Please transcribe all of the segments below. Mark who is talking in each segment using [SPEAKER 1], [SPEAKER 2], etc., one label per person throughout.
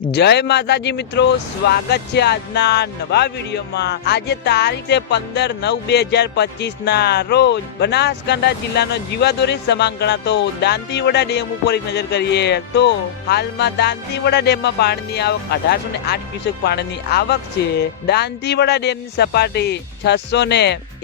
[SPEAKER 1] જય માતાજી મિત્રો, સ્વાગત છે આજના નવા વિડીયોમાં. આજે તારીખ છે પંદર નવ બે હજાર પચીસ ના રોજ બનાસકાંઠા જિલ્લાનો જીવાદોરી સમાન ગણાતો દાંતીવડા ડેમ ઉપર એક નજર કરીએ તો હાલમાં દાંતીવડા ડેમમાં પાણીની આવક અઢારસો ને આઠ ક્યુસેક પાણીની આવક છે. દાંતીવડા ડેમની સપાટી છસો ને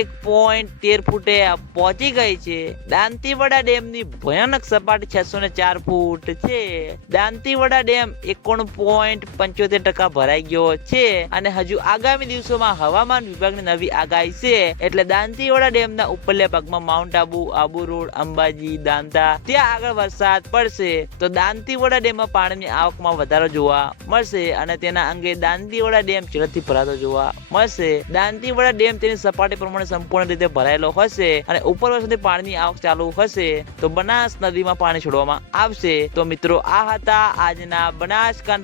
[SPEAKER 1] એક પોઈન્ટ તેર ફૂટે પહોંચી ગઈ છે. દાંતીવડા ડેમની ભયાનક સપાટી છસો ને ચાર ફૂટ છે. દાંતીવડા ડેમ એકોણ પોઈન્ટ પંચોતેર ટકા ભરાઈ ગયો છે અને હજુ આગામી દિવસોમાં હવામાન વિભાગની નવી આગાહી છે એટલે દાંતીવાડા ડેમના ઉપરલા ભાગમાં માઉન્ટ આબુ આબુ રોડ, અંબાજી, દાંતા, ત્યાં આગળ વરસાદ પડશે. તો દાંતીવાડા ડેમમાં પાણીની આવકમાં વધારો જોવા મળશે અને તેના અંગે દાંતીવાડા ડેમ ઝડપથી ભરાતો જોવા મળશે. દાંતીવાડા ડેમ તેની સપાટી પ્રમાણે સંપૂર્ણ રીતે ભરાયેલો હશે અને ઉપર વર્ષથી પાણીની આવક ચાલુ હશે. તો બનાસ નદીમાં પાણી છોડવામાં આવશે. તો મિત્રો, આ હતા આજના બનાસકાંઠા